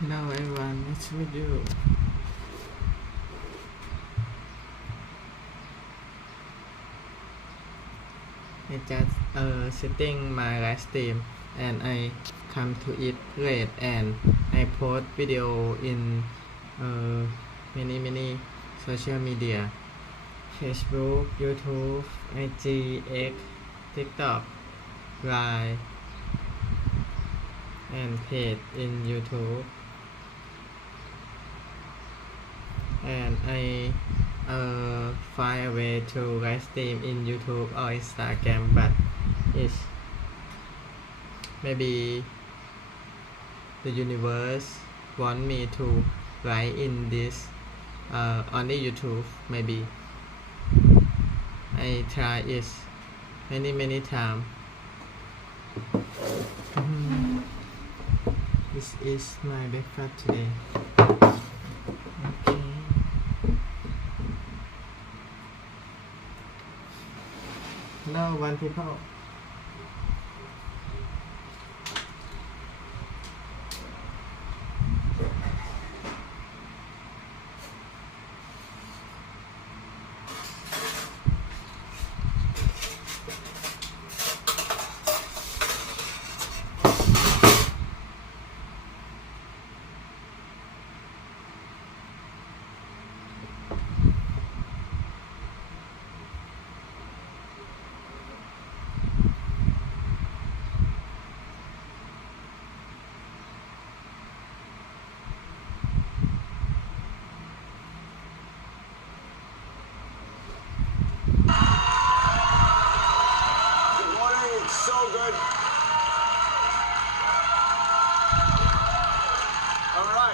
Hello everyone, nice to meet you. I just setting my live stream and I come to it late and I post video in many social media, Facebook, YouTube, IG, X, TikTok, Line and page in YouTube, and I find a way to live stream in YouTube or Instagram, but it's maybe the universe want me to write in this only YouTube. Maybe I try it many times. This is my breakfast today. Okay. Hello, one people.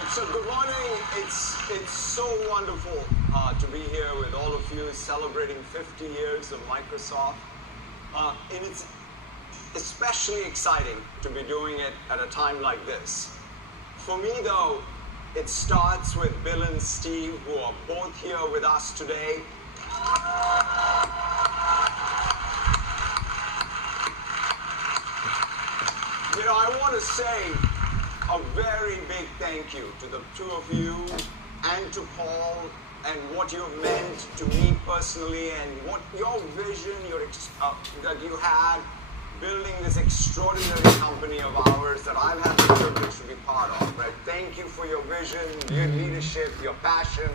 So good morning. It's so wonderful to be here with all of you celebrating 50 years of Microsoft. And it's especially exciting to be doing it at a time like this. For me though, it starts with Bill and Steve, who are both here with us today. You know, I want to say a very big thank you to the two of you and to Paul and what you've meant to me personally and what your vision that you had building this extraordinary company of ours that I've had the privilege to be part of. Right? Thank you for your vision, your leadership, your passion,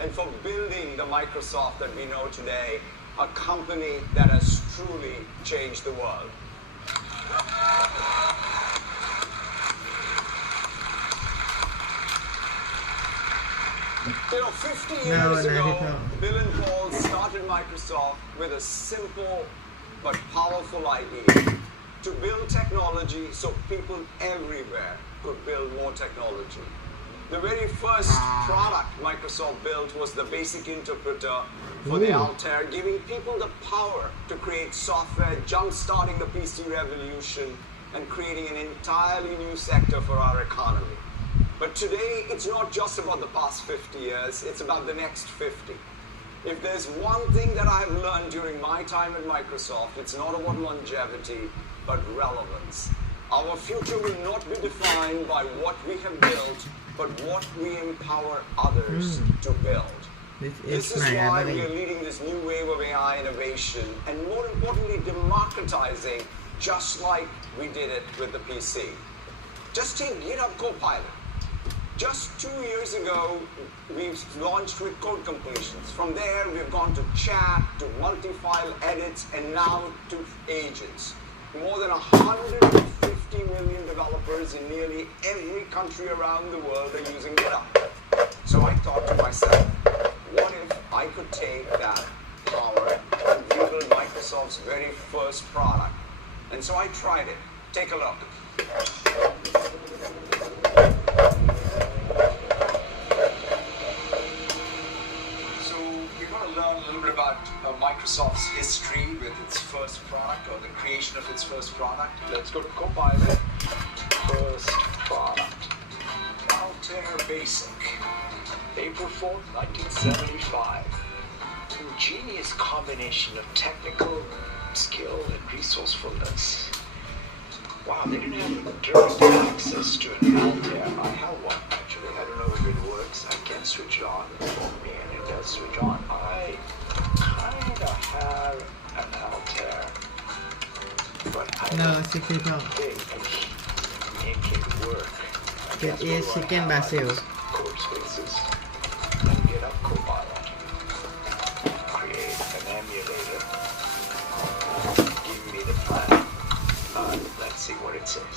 and for building the Microsoft that we know today, a company that has truly changed the world. You know, 50 years ago, Bill and Paul started Microsoft with a simple but powerful idea to build technology so people everywhere could build more technology. The very first product Microsoft built was the basic interpreter for the Altair, giving people the power to create software, jump-starting the PC revolution, and creating an entirely new sector for our economy. But today, it's not just about the past 50 years, it's about the next 50. If there's one thing that I've learned during my time at Microsoft, it's not about longevity, but relevance. Our future will not be defined by what we have built, but what we empower others to build. This is why we are leading this new wave of AI innovation, and more importantly, democratizing, just like we did it with the PC. Just take GitHub Copilot. Just 2 years ago, we've launched with code completions. From there, we've gone to chat, to multi-file edits, and now to agents. More than 150 million developers in nearly every country around the world are using GitHub. So I thought to myself, what if I could take that power and build Microsoft's very first product? And so I tried it. Take a look. Learn a little bit about Microsoft's history with its first product or the creation of its first product. Let's go to Copilot. First product. Altair Basic. April 4th, 1975. Ingenious combination of technical skill and resourcefulness. Wow, they didn't have direct access to an Altair. I held one. switch it on for me, and it does switch on. I kind of have an Altair, but I No, don'tสิพี่พ่อ think it can work. I Get guess a we'll run chicken out basil. these code spaces and get up Copilot. Create an emulator. Give me the plan. Let's see what it says.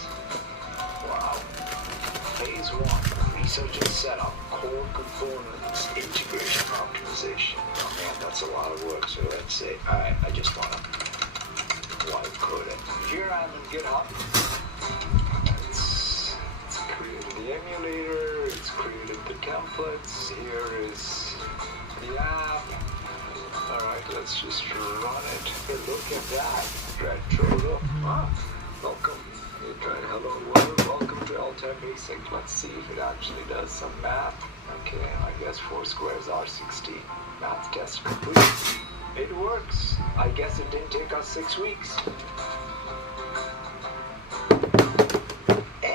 Wow. Phase 1, research and setup, core components, integration and optimization. Oh man, that's a lot of work. So let's say, alright, I just want to wipe code it. Here I'm in GitHub. It's created the emulator, it's created the templates. Here is the app. Alright, let's just run it. Hey, look at that. Retro. Welcome. Hello world, welcome to Altair Basic. Let's see if it actually does some math. Okay, I guess 4 squares are 16. Math test complete. It works. I guess it didn't take us 6 weeks.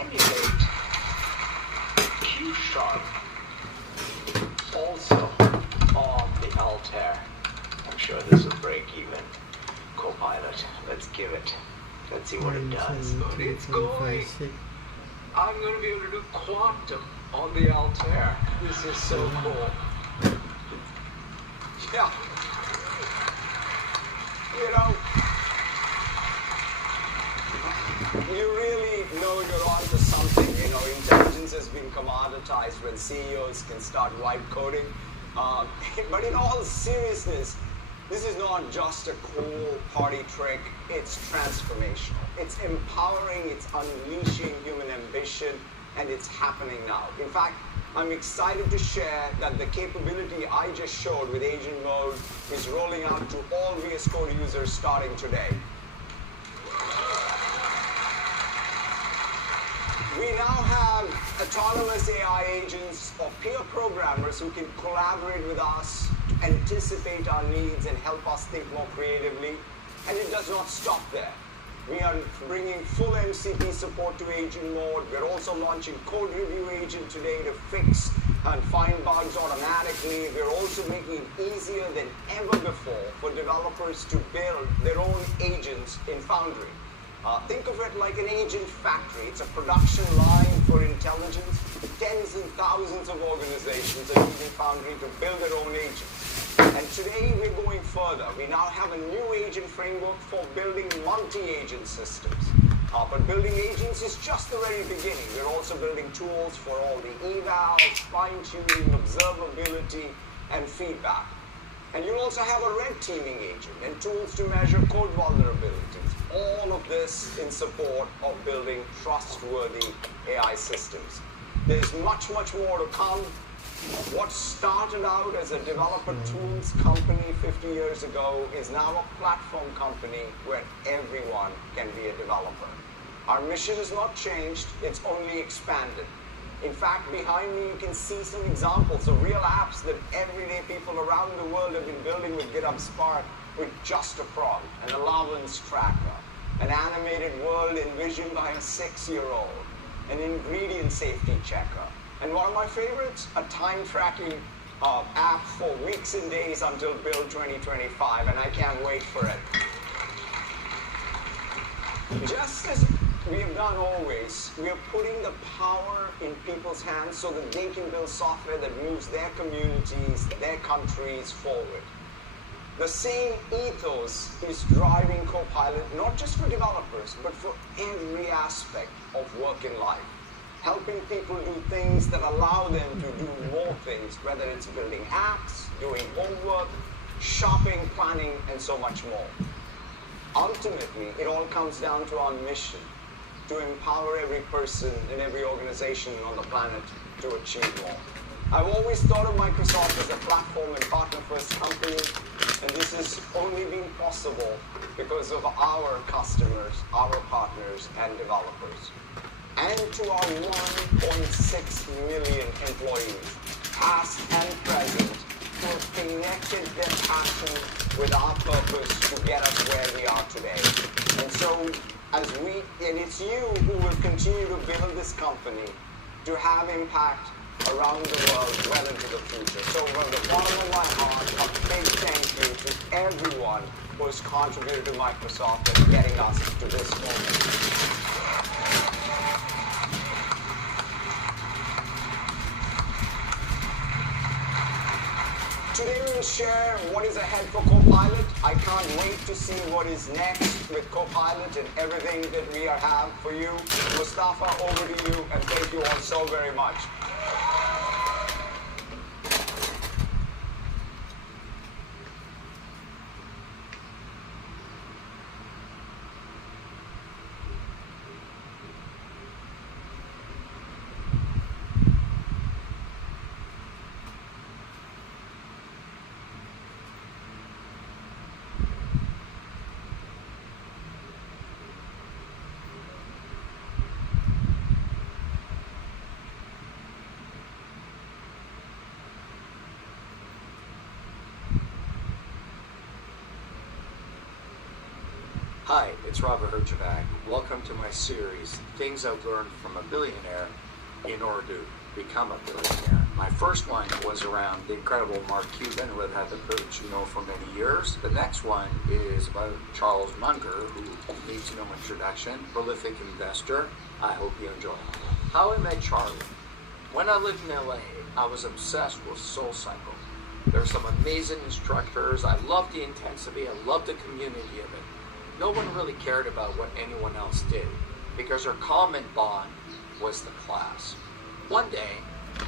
Emulate Q Sharp. Also on the Altair. I'm sure this will break even. Copilot. Let's give it. Let's see what it does. But it's going. I'm going to be able to do quantum on the Altair. This is so cool. Yeah. You know, you really know you're onto something. You know, intelligence has been commoditized when CEOs can start vibe coding. But in all seriousness, this is not just a cool party trick, it's transformational. It's empowering, it's unleashing human ambition, and it's happening now. In fact, I'm excited to share that the capability I just showed with Agent Mode is rolling out to all VS Code users starting today. We now have autonomous AI agents or peer programmers who can collaborate with us, anticipate our needs, and help us think more creatively. And it does not stop there. We are bringing full MCP support to Agent Mode. We're also launching Code Review Agent today to fix and find bugs automatically. We're also making it easier than ever before for developers to build their own agents in Foundry. Think of it like an agent factory. It's a production line for intelligence. Tens and thousands of organizations are using Foundry to build their own agents. And today we're going further. We now have a new agent framework for building multi-agent systems. But building agents is just the very beginning. We're also building tools for all the evals, fine-tuning, observability, and feedback. And you'll also have a red teaming agent and tools to measure code vulnerabilities. All of this in support of building trustworthy AI systems. There's much, much more to come. What started out as a developer tools company 50 years ago is now a platform company where everyone can be a developer. Our mission has not changed, it's only expanded. In fact, behind me you can see some examples of real apps that everyday people around the world have been building with GitHub Spark with just a prompt, an allowance tracker, an animated world envisioned by a 6-year-old, an ingredient safety checker, and one of my favorites, a time tracking app for weeks and days until Build 2025, and I can't wait for it. Just as we have done always, we are putting the power in people's hands so that they can build software that moves their communities, their countries forward. The same ethos is driving Copilot, not just for developers, but for every aspect of work in life. Helping people do things that allow them to do more things, whether it's building apps, doing homework, shopping, planning, and so much more. Ultimately, it all comes down to our mission, to empower every person in every organization on the planet to achieve more. I've always thought of Microsoft as a platform and partner-first company, and this has only been possible because of our customers, our partners, and developers. And to our 1.6 million employees, past and present, who have connected their passion with our purpose to get us where we are today. And so, and it's you who will continue to build this company to have impact around the world well into the future. So from the bottom of my heart, a big thank you to everyone who has contributed to Microsoft and getting us to this moment. Today we'll share what is ahead for Copilot. I can't wait to see what is next with Copilot and everything that we have for you. Mustafa, over to you, and thank you all so very much. Hi, it's Robert Herjavec. Welcome to my series, Things I've Learned from a Billionaire in Order to Become a Billionaire. My first one was around the incredible Mark Cuban, who I've had the privilege to know for many years. The next one is about Charles Munger, who needs no introduction, prolific investor. I hope you enjoy. How I met Charlie. When I lived in LA, I was obsessed with SoulCycle. There are some amazing instructors. I loved the intensity. I loved the community of it. No one really cared about what anyone else did because our common bond was the class. One day,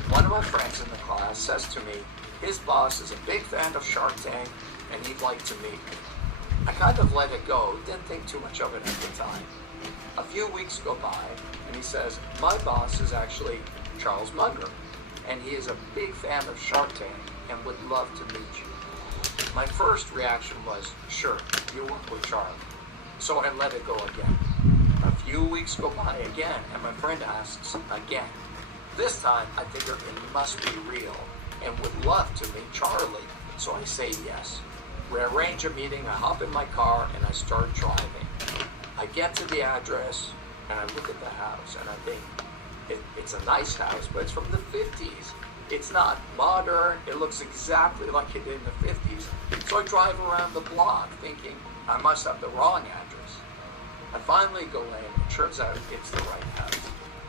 one of my friends in the class says to me, his boss is a big fan of Shark Tank and he'd like to meet me. I kind of let it go, didn't think too much of it at the time. A few weeks go by and he says, my boss is actually Charles Munger and he is a big fan of Shark Tank and would love to meet you. My first reaction was, sure, you work with Charlie. So I let it go again. A few weeks go by again, and my friend asks again. This time, I figure it must be real, and would love to meet Charlie. So I say yes. We arrange a meeting, I hop in my car, and I start driving. I get to the address, and I look at the house, and I think, it's a nice house, but it's from the 50s. It's not modern, it looks exactly like it did in the 50s. So I drive around the block, thinking, I must have the wrong address. I finally go in, it turns out it's the right house.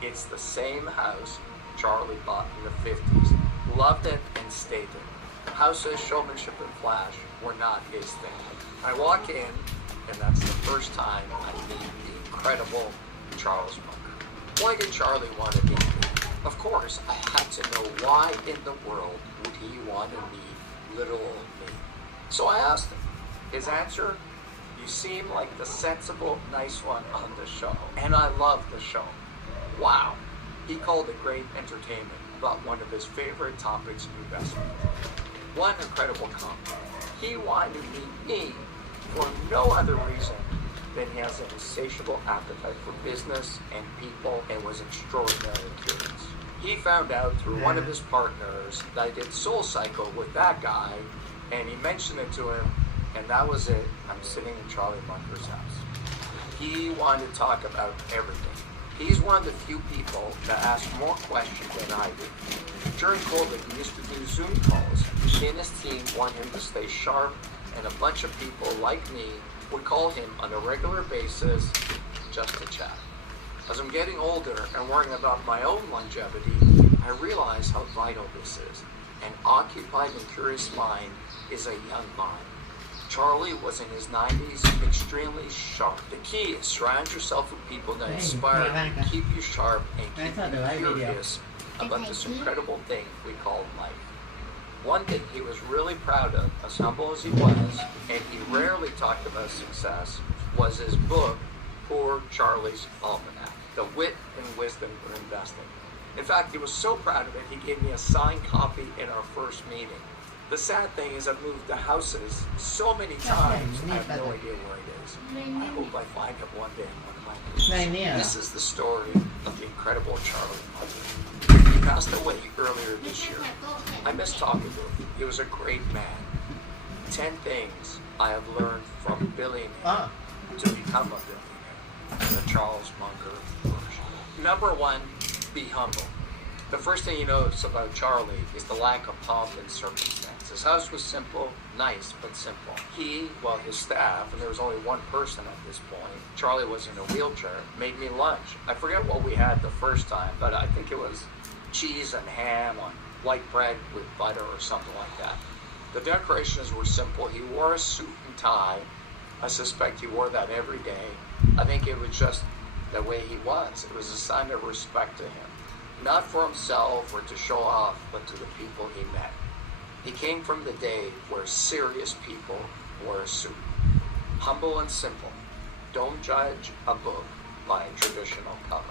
It's the same house Charlie bought in the 50s. Loved it and stayed there. Houses, showmanship, and flash were not his thing. I walk in, and that's the first time I meet the incredible Charles Munger. Why did Charlie want to meet me? Of course, I had to know why in the world would he want to meet little old me. So I asked him. His answer? You seem like the sensible, nice one on the show. And I love the show. Wow. He called it great entertainment about one of his favorite topics, investment. One incredible comment. He wanted to meet me for no other reason than he has an insatiable appetite for business and people and was extraordinarily curious. He found out through one of his partners that I did SoulCycle with that guy, and he mentioned it to him, and that was it. I'm sitting in Charlie Munger's house. He wanted to talk about everything. He's one of the few people that ask more questions than I do. During COVID, he used to do Zoom calls. He and his team want him to stay sharp, and a bunch of people like me would call him on a regular basis just to chat. As I'm getting older and worrying about my own longevity, I realize how vital this is. An occupied and curious mind is a young mind. Charlie was in his 90s, extremely sharp. The key is surround yourself with people that inspire you, keep you sharp, and keep you curious about this incredible thing we call life. One thing he was really proud of, as humble as he was, and he rarely talked about success, was his book, Poor Charlie's Almanac, The Wit and Wisdom for Investing. In fact, he was so proud of it, he gave me a signed copy in our first meeting. The sad thing is I've moved to houses so many times, I have no idea where it is. I hope I find it one day in one of my meetings. This is the story of the incredible Charlie Munger. He passed away earlier this year. I miss talking to him. He was a great man. 10 things I have learned from a billionaire to become a billionaire. The Charles Munger version. Number 1, be humble. The first thing you notice about Charlie is the lack of pomp and circumstance. His house was simple, nice, but simple. He, well, his staff, and there was only one person at this point, Charlie was in a wheelchair, made me lunch. I forget what we had the first time, but I think it was cheese and ham on white bread with butter or something like that. The decorations were simple. He wore a suit and tie. I suspect he wore that every day. I think it was just the way he was. It was a sign of respect to him. Not for himself or to show off, but to the people he met. He came from the day where serious people wore a suit. Humble and simple. Don't judge a book by a traditional cover.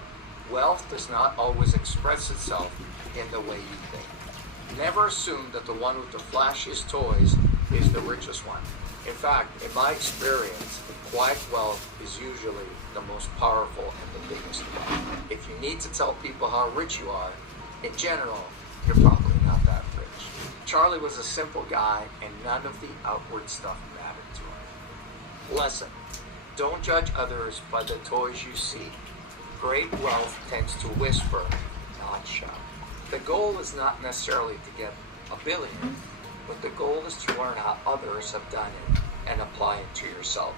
Wealth does not always express itself in the way you think. Never assume that the one with the flashiest toys is the richest one. In fact, in my experience, quiet wealth is usually the most powerful and the biggest one. If you need to tell people how rich you are, in general, you're probably not that rich. Charlie was a simple guy, and none of the outward stuff mattered to him. Lesson: don't judge others by the toys you see. Great wealth tends to whisper, not shout. The goal is not necessarily to get $1 billion, but the goal is to learn how others have done it and apply it to yourself.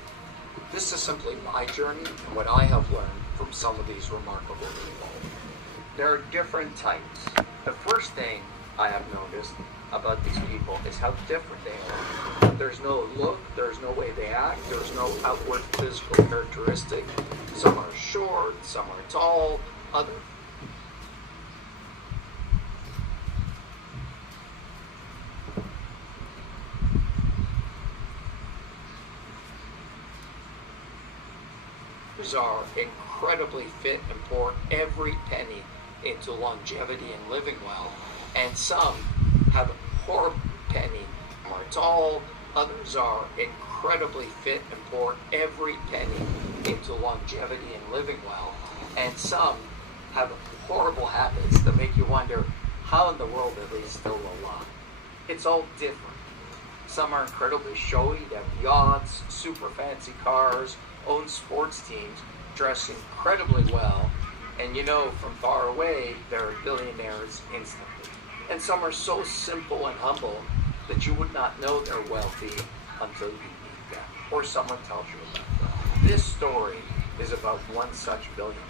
This is simply my journey and what I have learned from some of these remarkable people. There are different types. The first thing I have noticed about these people is how different they are. There's no look, there's no way they act, there's no outward physical characteristic. Some are short, some are tall, others are incredibly fit and pour every penny into longevity and living well, and some have a poor penny, are tall, others are incredibly fit and pour every penny into longevity and living well, and some have horrible habits that make you wonder how in the world are they still alive. It's all different. Some are incredibly showy, they have yachts, super fancy cars, own sports teams, dress incredibly well, and you know from far away they're billionaires instantly. And some are so simple and humble that you would not know they're wealthy until you meet them, or someone tells you about them. This story is about one such billionaire,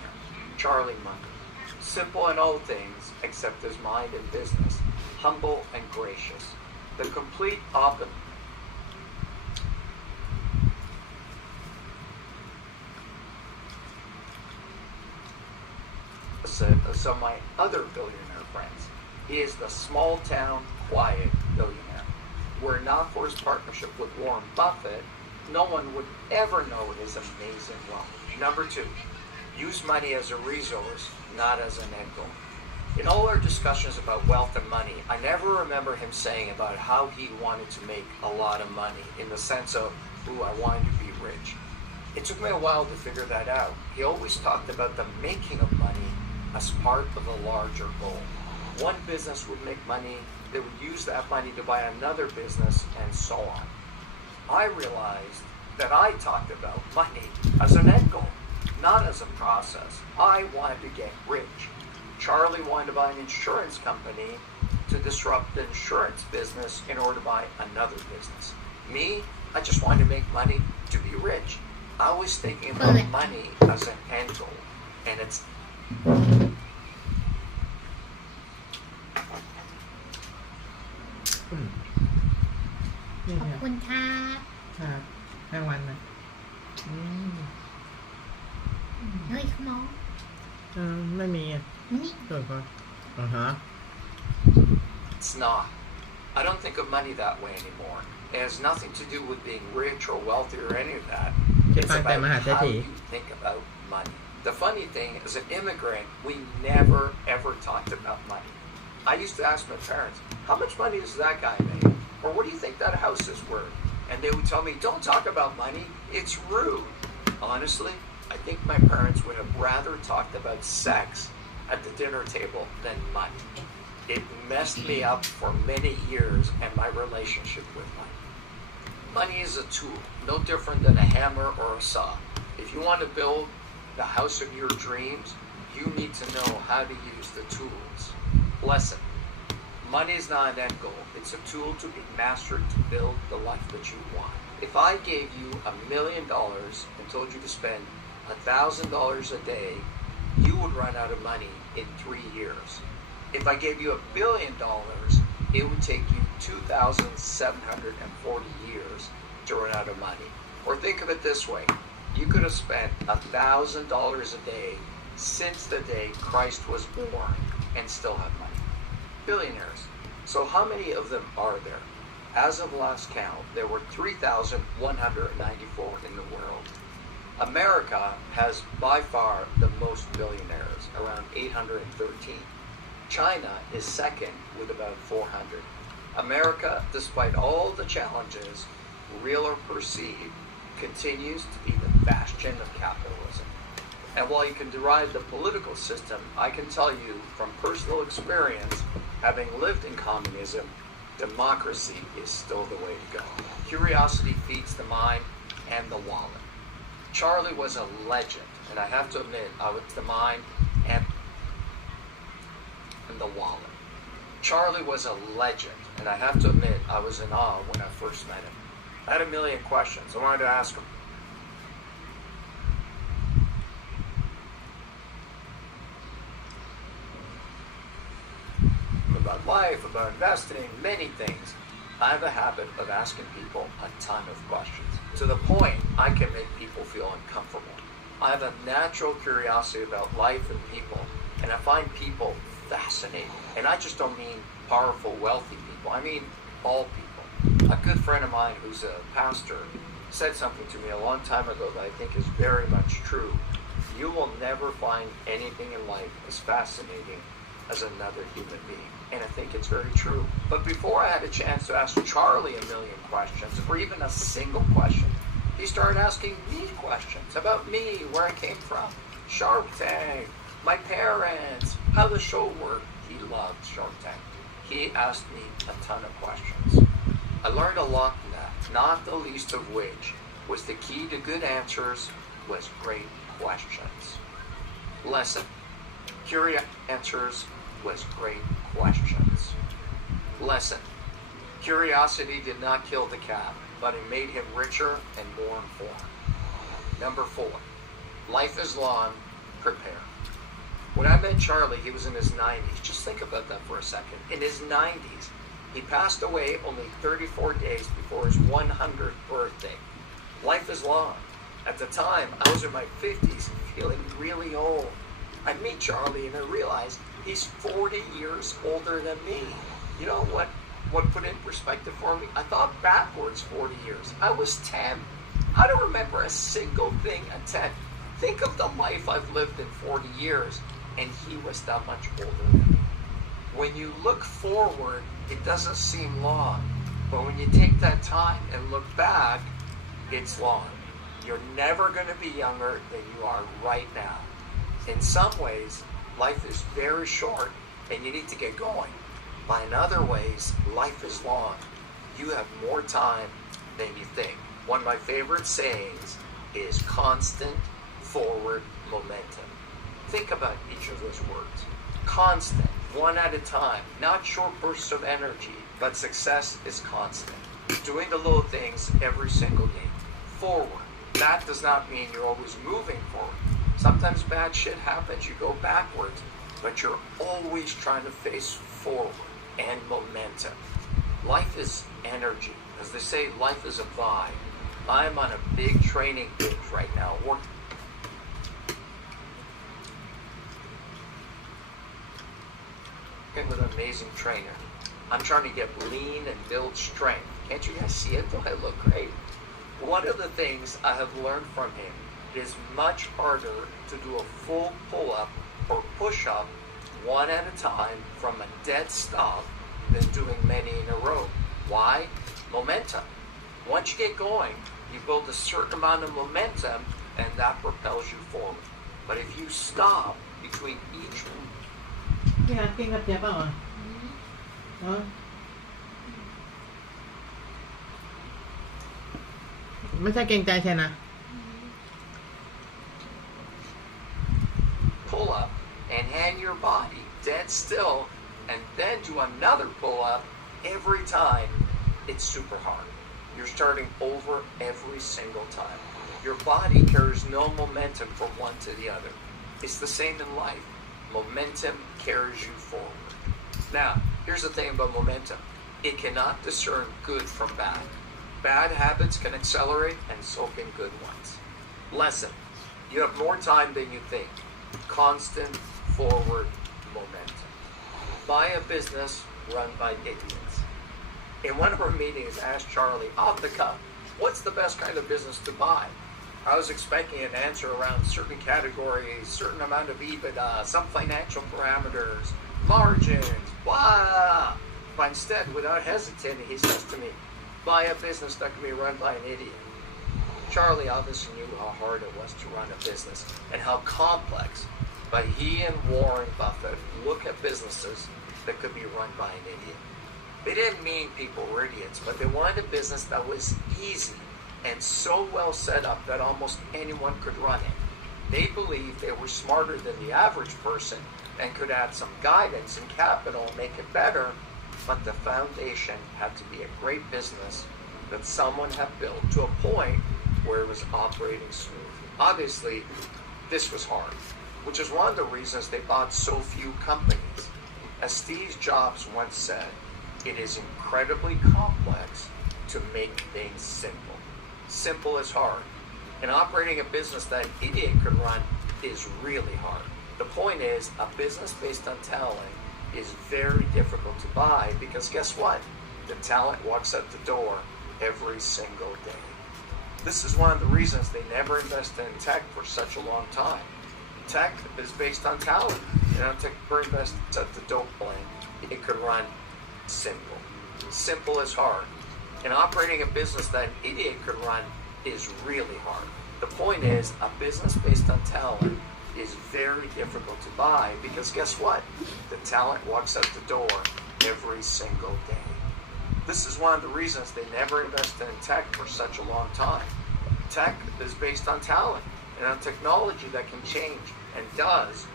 Charlie Munger. Simple in all things except his mind and business, humble and gracious. The complete opposite of some of my other billionaire friends. He is the small town, quiet billionaire. Were it not for his partnership with Warren Buffett, no one would ever know his amazing wealth. Number 2, use money as a resource, not as an end goal. In all our discussions about wealth and money, I never remember him saying about how he wanted to make a lot of money in the sense of, ooh, I wanted to be rich. It took me a while to figure that out. He always talked about the making of money as part of a larger goal. One business would make money, they would use that money to buy another business, and so on. I realized that I talked about money as an end goal, not as a process. I wanted to get rich. Charlie wanted to buy an insurance company to disrupt the insurance business in order to buy another business. Me, I just wanted to make money to be rich. I was thinking about money as an end goal, and it'sนี่ ขอบ ครับ คุณค่ะ ครับรางวัลนะเฮ้ยขโมย ไม่มีอ่ะ นี่ ส่วนก็It's not. I don't think of money that way anymore. It has nothing to do with being rich or wealthy or any of that. It's about how you think about money. The funny thing, as an immigrant, we never ever talked about money. I used to ask my parents, how much money does that guy make? Or what do you think that house is worth? And they would tell me, don't talk about money, it's rude. Honestly, I think my parents would have rather talked about sex at the dinner table than money. It messed me up for many years and my relationship with money. Money is a tool, no different than a hammer or a saw. If you want to build the house of your dreams, you need to know how to use the tools. Lesson. Money is not an end goal. It's a tool to be mastered to build the life that you want. If I gave you $1 million and told you to spend $1,000 a day, you would run out of money in 3 years. If I gave you $1 billion, it would take you 2,740 years to run out of money. Or think of it this way. You could have spent $1,000 a day since the day Christ was born and still have money. Billionaires. So how many of them are there? As of last count, there were 3,194 in the world. America has by far the most billionaires, around 813. China is second with about 400. America, despite all the challenges, real or perceived, continues to be the bastion of capitalism. And while you can derive the political system, I can tell you from personal experience, having lived in communism, democracy is still the way to go. Curiosity feeds the mind and the wallet. Charlie was a legend, and I have to admit, I was the mind and the wallet. Charlie was a legend, and I have to admit, I was in awe when I first met him. I had a million questions. I wanted to ask him. About life, about investing, many things. I have a habit of asking people a ton of questions, to the point I can make people feel uncomfortable. I have a natural curiosity about life and people, and I find people fascinating. And I just don't mean powerful, wealthy people. I mean all people. A good friend of mine who's a pastor said something to me a long time ago that I think is very much true. You will never find anything in life as fascinating as another human being. And I think it's very true. But before I had a chance to ask Charlie a million questions, or even a single question, he started asking me questions about me, where I came from, Shark Tank, my parents, how the show worked. He loved Shark Tank. He asked me a ton of questions. I learned a lot from that, not the least of which was the key to good answers was great questions. Lesson. Curious answers was great questions. Lesson. Curiosity did not kill the cat, but it made him richer and more informed. Number 4. Life is long, prepare. When I met Charlie, he was in his 90s. Just think about that for a second. In his 90s, he passed away only 34 days before his 100th birthday. Life is long. At the time, I was in my 50s, feeling really old. I meet Charlie and I realized he's 40 years older than me. You know what put it in perspective for me? I thought backwards 40 years. I was 10. I don't remember a single thing at 10. Think of the life I've lived in 40 years, and he was that much older than me. When you look forward, it doesn't seem long. But when you take that time and look back, it's long. You're never going to be younger than you are right now. In some ways, life is very short and you need to get going. But in other ways, life is long. You have more time than you think. One of my favorite sayings is constant forward momentum. Think about each of those words. Constant, one at a time, not short bursts of energy, but success is constant. Doing the little things every single day. Forward. That does not mean you're always moving forward. Sometimes bad shit happens, you go backwards, but you're always trying to face forward. And momentum. Life is energy. As they say, life is a vibe. I'm on a big training binge right now. Working with an amazing trainer. I'm trying to get lean and build strength. Can't you guys see it? Do I look great? One of the things I have learned from him is much harder to do a full pull-up or push-up one at a time from a dead stop than doing many in a row. Why? Momentum. Once you get going, you build a certain amount of momentum and that propels you forward. But if you stop between each one, พี่ฮัทกินกับเจี๊ยบเปล่าอ่ะเนาะไม่ใช่เกรงใจใช่นะ pull up and hang your body dead still and then do another pull-up every time, it's super hard. You're starting over every single time. Your body carries no momentum from one to the other. It's the same in life. Momentum carries you forward. Now, here's the thing about momentum. It cannot discern good from bad. Bad habits can accelerate, and so can good ones. Lesson. You have more time than you think. Constant forward momentum. Buy a business run by idiots. In one of our meetings, I asked Charlie, off the cuff, what's the best kind of business to buy? I was expecting an answer around certain categories, certain amount of EBITDA, some financial parameters, margins, blah. But instead, without hesitating, he says to me, buy a business that can be run by an idiot. Charlie obviously knew how hard it was to run a business and how complex, but he and Warren Buffett look at businesses that could be run by an idiot. They didn't mean people were idiots, but they wanted a business that was easy and so well set up that almost anyone could run it. They believed they were smarter than the average person and could add some guidance and capital and make it better, but the foundation had to be a great business that someone had built to a point where it was operating smoothly. Obviously, this was hard, which is one of the reasons they bought so few companies. As Steve Jobs once said, it is incredibly complex to make things simple. Simple is hard. And operating a business that an idiot could run is really hard. The point is, a business based on talent is very difficult to buy because guess what? The talent walks out the door every single day. This is one of the reasons they never invested in tech for such a long time. Tech is based on talent. You know, tech invests at the dope blend. It could run simple. Simple is hard. And operating a business that an idiot could run is really hard. The point is, a business based on talent is very difficult to buy because guess what? The talent walks out the door every single day. This is one of the reasons they never invested in tech for such a long time. Tech is based on talent and on technology that can change and does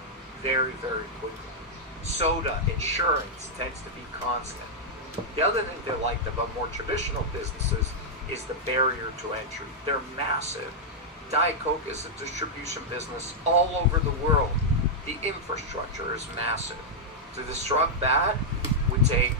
very, very quickly. Soda, insurance tends to be constant. The other thing they liked about more traditional businesses is the barrier to entry. They're massive. Diet Coke is a distribution business all over the world. The infrastructure is massive. To disrupt that would take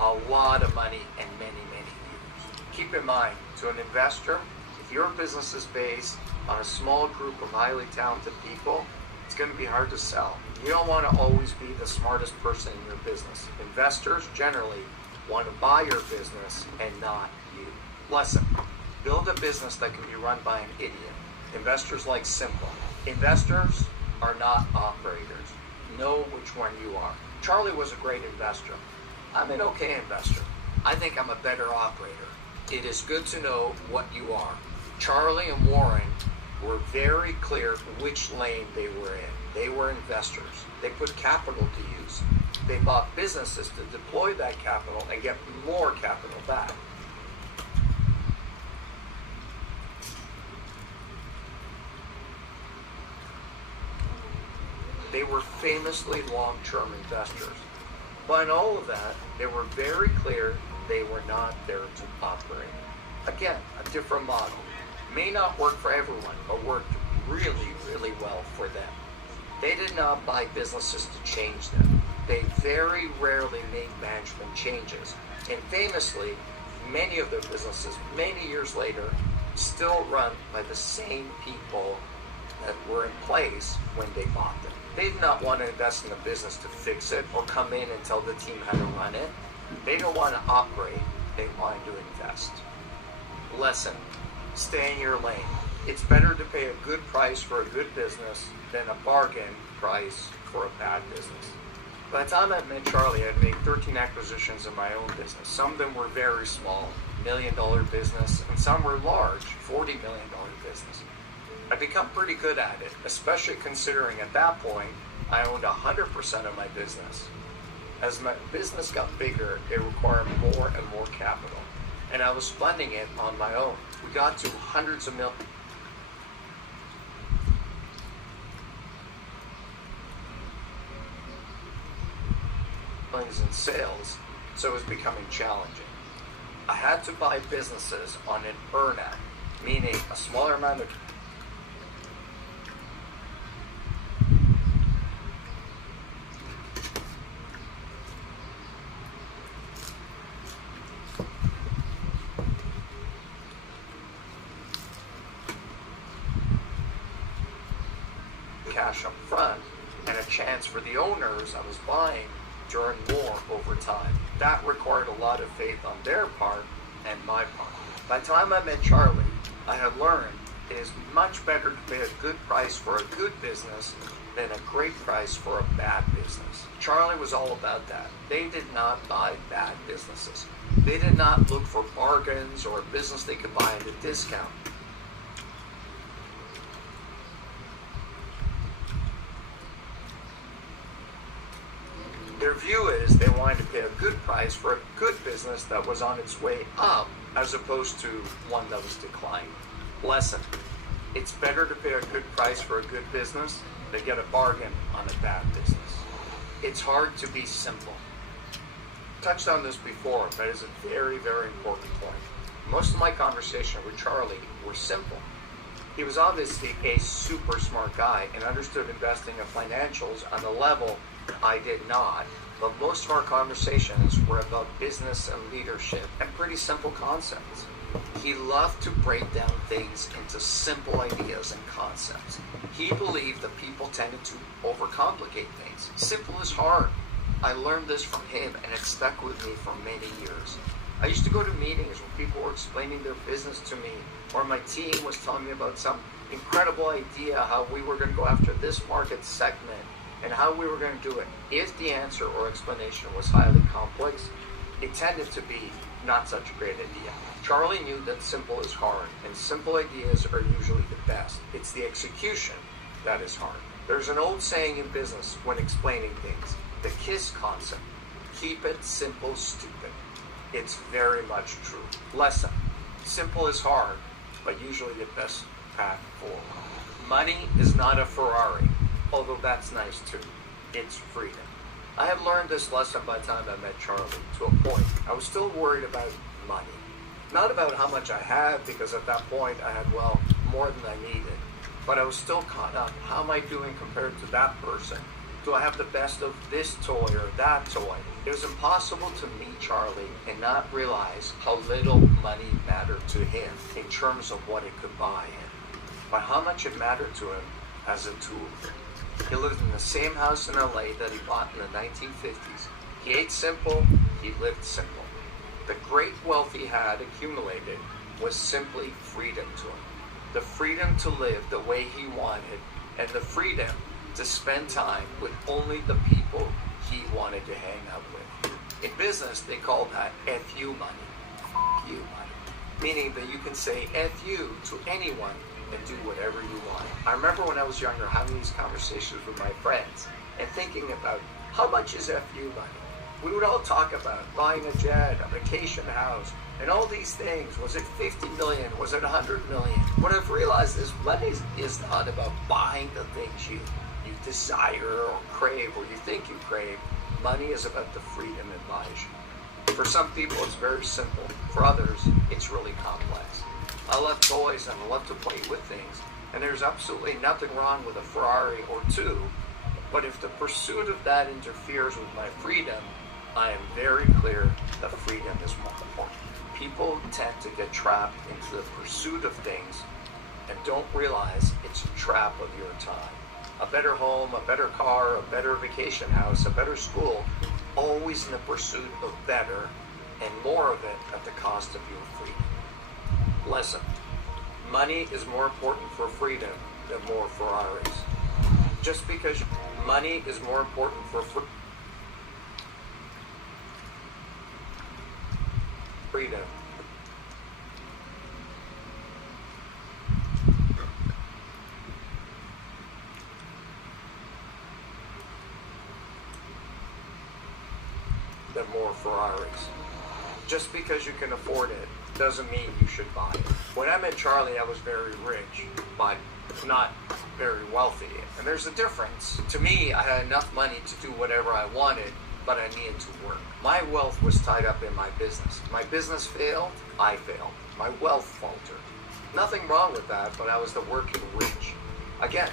a lot of money and many, many years. Keep in mind, to an investor, if your business is based on a small group of highly talented people, it's going to be hard to sell. You don't want to always be the smartest person in your business. Investors generally want to buy your business and not you. Lesson. Build a business that can be run by an idiot. Investors like simple. Investors are not operators. Know which one you are. Charlie was a great investor. I'm an okay investor. I think I'm a better operator. It is good to know what you are. Charlie and Warren were very clear which lane they were in. They were investors. They put capital to use. They bought businesses to deploy that capital and get more capital back. They were famously long-term investors. But in all of that, they were very clear they were not there to operate. Again, a different model. May not work for everyone, but worked really, really well for them. They did not buy businesses to change them. They very rarely made management changes. And famously, many of their businesses, many years later, still run by the same people that were in place when they bought them. They did not want to invest in a business to fix it or come in and tell the team how to run it. They don't want to operate, they wanted to invest. Lesson, stay in your lane. It's better to pay a good price for a good business than a bargain price for a bad business. By the time I met Charlie, I'd made 13 acquisitions in my own business. Some of them were very small, $1 million business, and some were large, $40 million business. I'd become pretty good at it, especially considering at that point, I owned 100% of my business. As my business got bigger, it required more and more capital, and I was funding it on my own. We got to hundreds of millions. millions in sales, so it was becoming challenging. I had to buy businesses on an earn-out, meaning a smaller amount of cash up front and a chance for the owners I was buying to earn more over time. That required a lot of faith on their part and my part. By the time I met Charlie, I had learned it is much better to pay a good price for a good business than a great price for a bad business. Charlie was all about that. They did not buy bad businesses. They did not look for bargains or a business they could buy at a discount. Their view is they wanted to pay a good price for a good business that was on its way up as opposed to one that was declining. Lesson: it's better to pay a good price for a good business than get a bargain on a bad business. It's hard to be simple. I touched on this before, but it's a very, very important point. Most of my conversation with Charlie were simple. He was obviously a super smart guy and understood investing in financials on a level I did not, but most of our conversations were about business and leadership and pretty simple concepts. He loved to break down things into simple ideas and concepts. He believed that people tended to overcomplicate things. Simple is hard. I learned this from him and it stuck with me for many years. I used to go to meetings where people were explaining their business to me, or my team was telling me about some incredible idea, how we were going to go after this market segment, and how we were going to do it. If the answer or explanation was highly complex, it tended to be not such a great idea. Charlie knew that simple is hard, and simple ideas are usually the best. It's the execution that is hard. There's an old saying in business when explaining things, the KISS concept: keep it simple, stupid. It's very much true. Lesson: simple is hard, but usually the best path forward. Money is not a Ferrari, although that's nice too. It's freedom. I had learned this lesson by the time I met Charlie. To a point, I was still worried about money. Not about how much I had, because at that point I had, well, more than I needed. But I was still caught up. How am I doing compared to that person? Do I have the best of this toy or that toy? It was impossible to meet Charlie and not realize how little money mattered to him in terms of what it could buy him, but how much it mattered to him as a tool. He lived in the same house in LA that he bought in the 1950s. He ate simple, he lived simple. The great wealth he had accumulated was simply freedom to him. The freedom to live the way he wanted, and the freedom to spend time with only the people he wanted to hang out with. In business, they call that FU money. F you money. Meaning that you can say FU to anyone and do whatever you want. I remember when I was younger having these conversations with my friends and thinking about how much is FU money. We would all talk about buying a jet, a vacation house, and all these things. Was it 50 million? Was it 100 million? What I've realized is money is not about buying the things you desire or crave or you think you crave. Money is about the freedom it buys you. For some people, it's very simple. For others, it's really complex. I love toys and I love to play with things, and there's absolutely nothing wrong with a Ferrari or two, but if the pursuit of that interferes with my freedom, I am very clear that freedom is more important. People tend to get trapped into the pursuit of things and don't realize it's a trap of your time. A better home, a better car, a better vacation house, a better school, always in the pursuit of better and more of it at the cost of your freedom. Lesson: money is more important for freedom than more Ferraris. Just because money is more important for freedom than more Ferraris. Just because you can afford it doesn't mean you should buy it. When I met Charlie, I was very rich, but not very wealthy. And there's a difference. To me, I had enough money to do whatever I wanted, but I needed to work. My wealth was tied up in my business. My business failed, I failed. My wealth faltered. Nothing wrong with that, but I was the working rich. Again,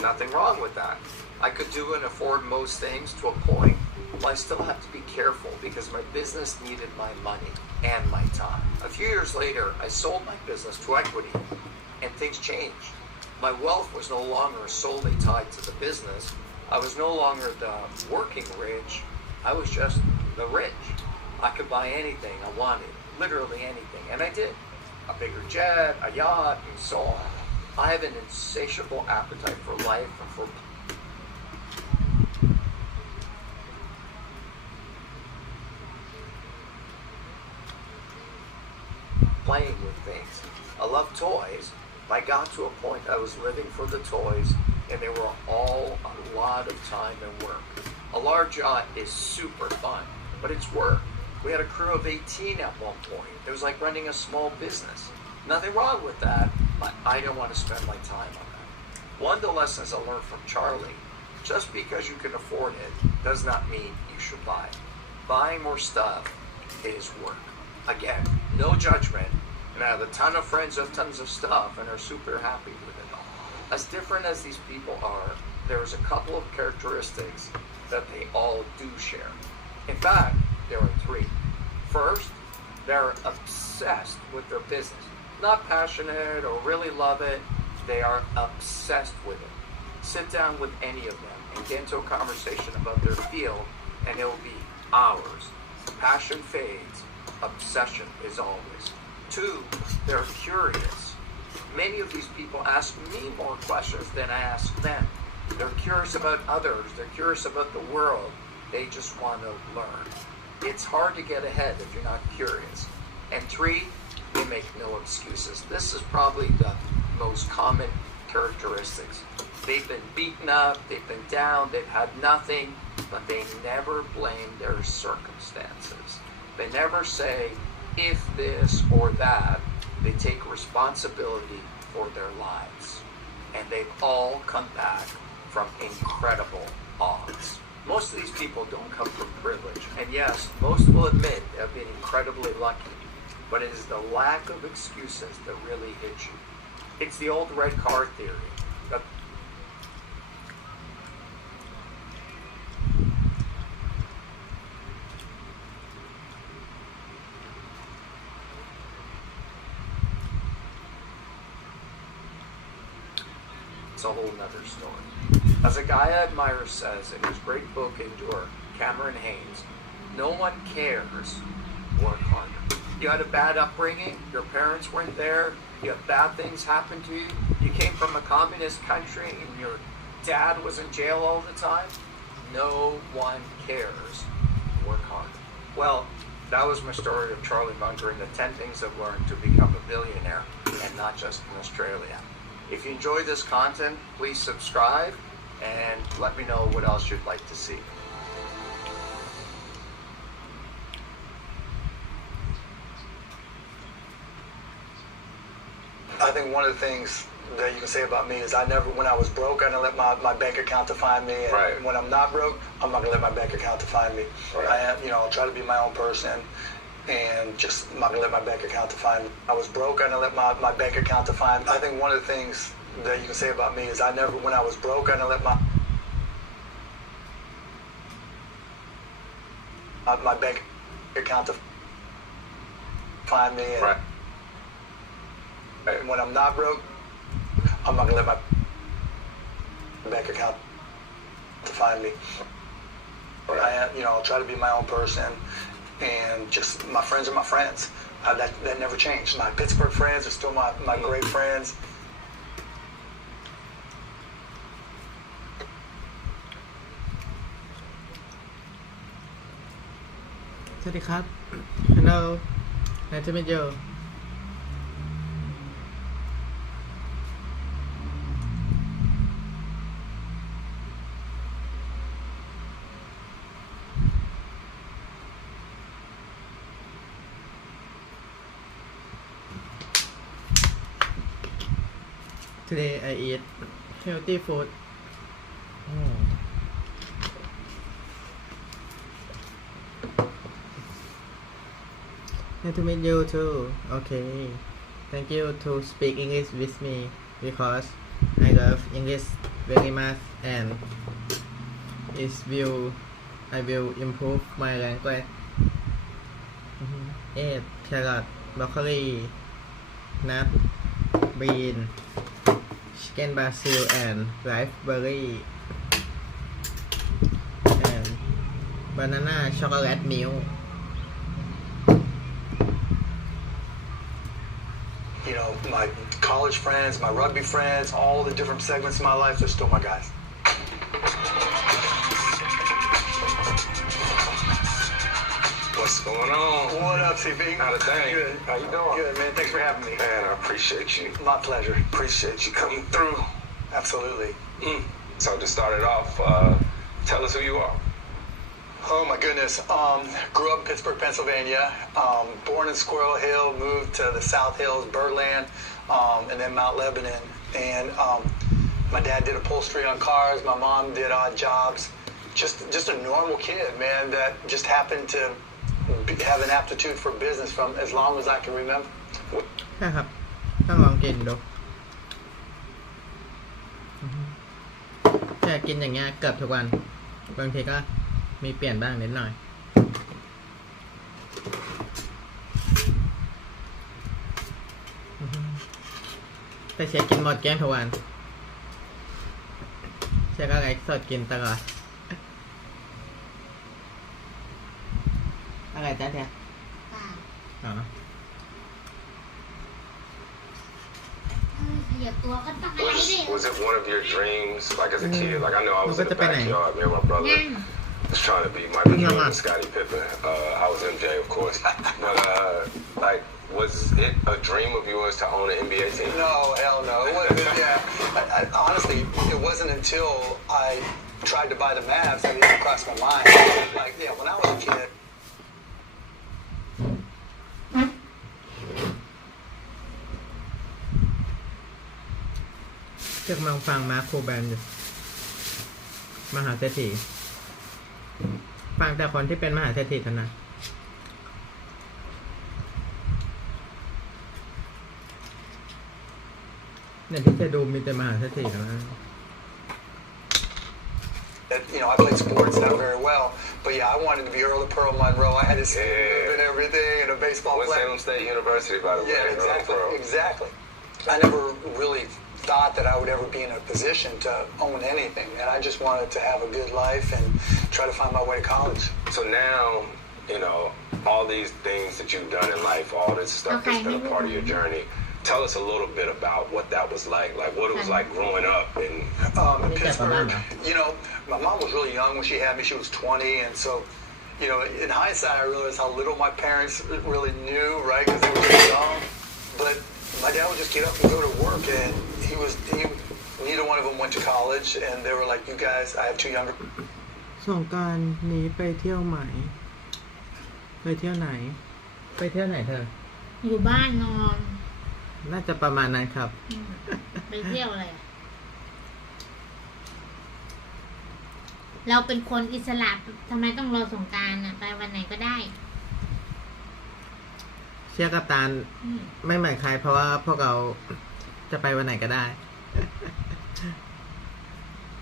nothing wrong with that. I could do and afford most things to a point, but I still have to be careful because my business needed my money and my time. A few years later, I sold my business to equity, and things changed. My wealth was no longer solely tied to the business. I was no longer the working rich. I was just the rich. I could buy anything I wanted, literally anything, and I did. A bigger jet, a yacht, and so on. I have an insatiable appetite for life and for playing with things. I love toys. I got to a point I was living for the toys, and they were all a lot of time and work. A large yacht is super fun, but it's work. We had a crew of 18 at one point. It was like running a small business. Nothing wrong with that, but I didn't want to spend my time on that. One of the lessons I learned from Charlie, just because you can afford it does not mean you should buy it. Buying more stuff is work. Again, no judgment, and I have a ton of friends who have tons of stuff and are super happy with it all. As different as these people are, there's a couple of characteristics that they all do share. In fact, there are three. First, they're obsessed with their business. Not passionate or really love it, they are obsessed with it. Sit down with any of them and get into a conversation about their field, and it will be hours. Passion fades, obsession is always. Two, they're curious. Many of these people ask me more questions than I ask them. They're curious about others, they're curious about the world, they just want to learn. It's hard to get ahead if you're not curious. And three, they make no excuses. This is probably the most common characteristics. They've been beaten up, they've been down, they've had nothing, but they never blame their circumstances. They never say, if this or that. They take responsibility for their lives. And they've all come back from incredible odds. Most of these people don't come from privilege. And yes, most will admit they have been incredibly lucky. But it is the lack of excuses that really hit you. It's the old red car theory. That it's a whole nother story. As a guy I admire says in his great book, Endure, Cameron Haynes, no one cares, work harder. You had a bad upbringing, your parents weren't there, you had bad things happen to you, you came from a communist country and your dad was in jail all the time. No one cares, work harder. Well, that was my story of Charlie Munger and the 10 things I've learned to become a billionaire, and not just in Australia. If you enjoy this content, please subscribe and let me know what else you'd like to see. I think one of the things that you can say about me is when I was broke, I didn't let my bank account define me. And right. When I'm not broke, I'm not gonna let my bank account define me. Right. I'll try to be my own person, and just I'm not gonna let my bank account define me. I was broke, I didn't let my bank account define me. I think one of the things that you can say about me is when I was broke, I didn't let my bank account define me. And right. And when I'm not broke, I'm not gonna let my bank account define me. Right. I'll try to be my own person, and just my friends are my friends. That never changed. My Pittsburgh friends are still my great friends. Hello, nice to meet you. today I eat healthy food. Nice to meet you too. Okay. Thank you to speak English with me because I love English very much and I will improve my language. Egg, carrot, broccoli, nut, bean, chicken basil and raspberry and banana chocolate milk. You know, my college friends, my rugby friends, all the different segments of my life, they're still my guys. What's going on? What up, CB? Not a thing. Good. How you doing? Good, man. Thanks for having me. Man, I appreciate you. My pleasure. Appreciate you coming through. Absolutely. So to start it off, tell us who you are. Oh my goodness. Grew up in Pittsburgh, Pennsylvania. Born in Squirrel Hill, moved to the South Hills, Birdland, and then Mount Lebanon. And my dad did upholstery on cars. My mom did odd jobs. Just a normal kid, man, that just happened to have an aptitude for business from as long as I can remember. ใช่ครับต้องลองกินดูแต่กินอย่างเงี้ยเกือบทุกวันบางทีก็มีเปลี่ยนบ้างนิดหน่อยแต่เชฟกินหมดแก้มทุกวันเชฟก็ไลฟ์สดกินตลอดอะไรจ้าเทีย ป่า อ๋อ ขยับตัวก็ต้องอะไรดิ Was it one of your dreams, like as a kid? Like I know I was in the backyard, me and my brother was trying to be Michael Jordan and Scottie Pippen. I was MJ, of course. But like, was it a dream of yours to own an NBA team? No, hell no. It wasn't, yeah. Honestly, it wasn't until I tried to buy the Mavs that it even crossed my mind. Like, yeah, when I was a kid. กำลังฟังมาร์ค โคแบนอยู่มหาเศรษฐีฟังแต่คนที่เป็นมหาเศรษฐีเท่านั้นเนี่ยที่จะดูมีแต่มหาเศรษฐีเท่านั้น That, you know, I played sports not very well, but yeah, I wanted to be Earl of Pearl Monroe. I had to see and everything, and a baseball player. Salem State University, by the way. Yeah, exactly. I never really thought that I would ever be in a position to own anything, and I just wanted to have a good life and try to find my way to college. So now, you know, all these things that you've done in life, all this stuff that's been a part of your journey. Tell us a little bit about what that was like what it was like growing up in Pittsburgh. You know, my mom was really young when she had me. She was 20, and so, you know, in hindsight, I realized how little my parents really knew, right? Because they were really young. But my dad would just get up and go to work, and neither one of them went to college, and they were like, you guys, I have two younger. สงกรานต์นี้ไปเที่ยวไหมไปเที่ยวไหนไปเที่ยวไหนเธอ อยู่บ้านนอน น่าจะประมาณนั้นครับ ไปเที่ยวอะไรอะเราเป็นคนอิสระทำไมต้องรอสงกรานต์อะไปวันไหนก็ได้ เชื่อกับตาลไม่เหมือนใครเพราะว่าพวกเราจะไปวันไหนก็ได้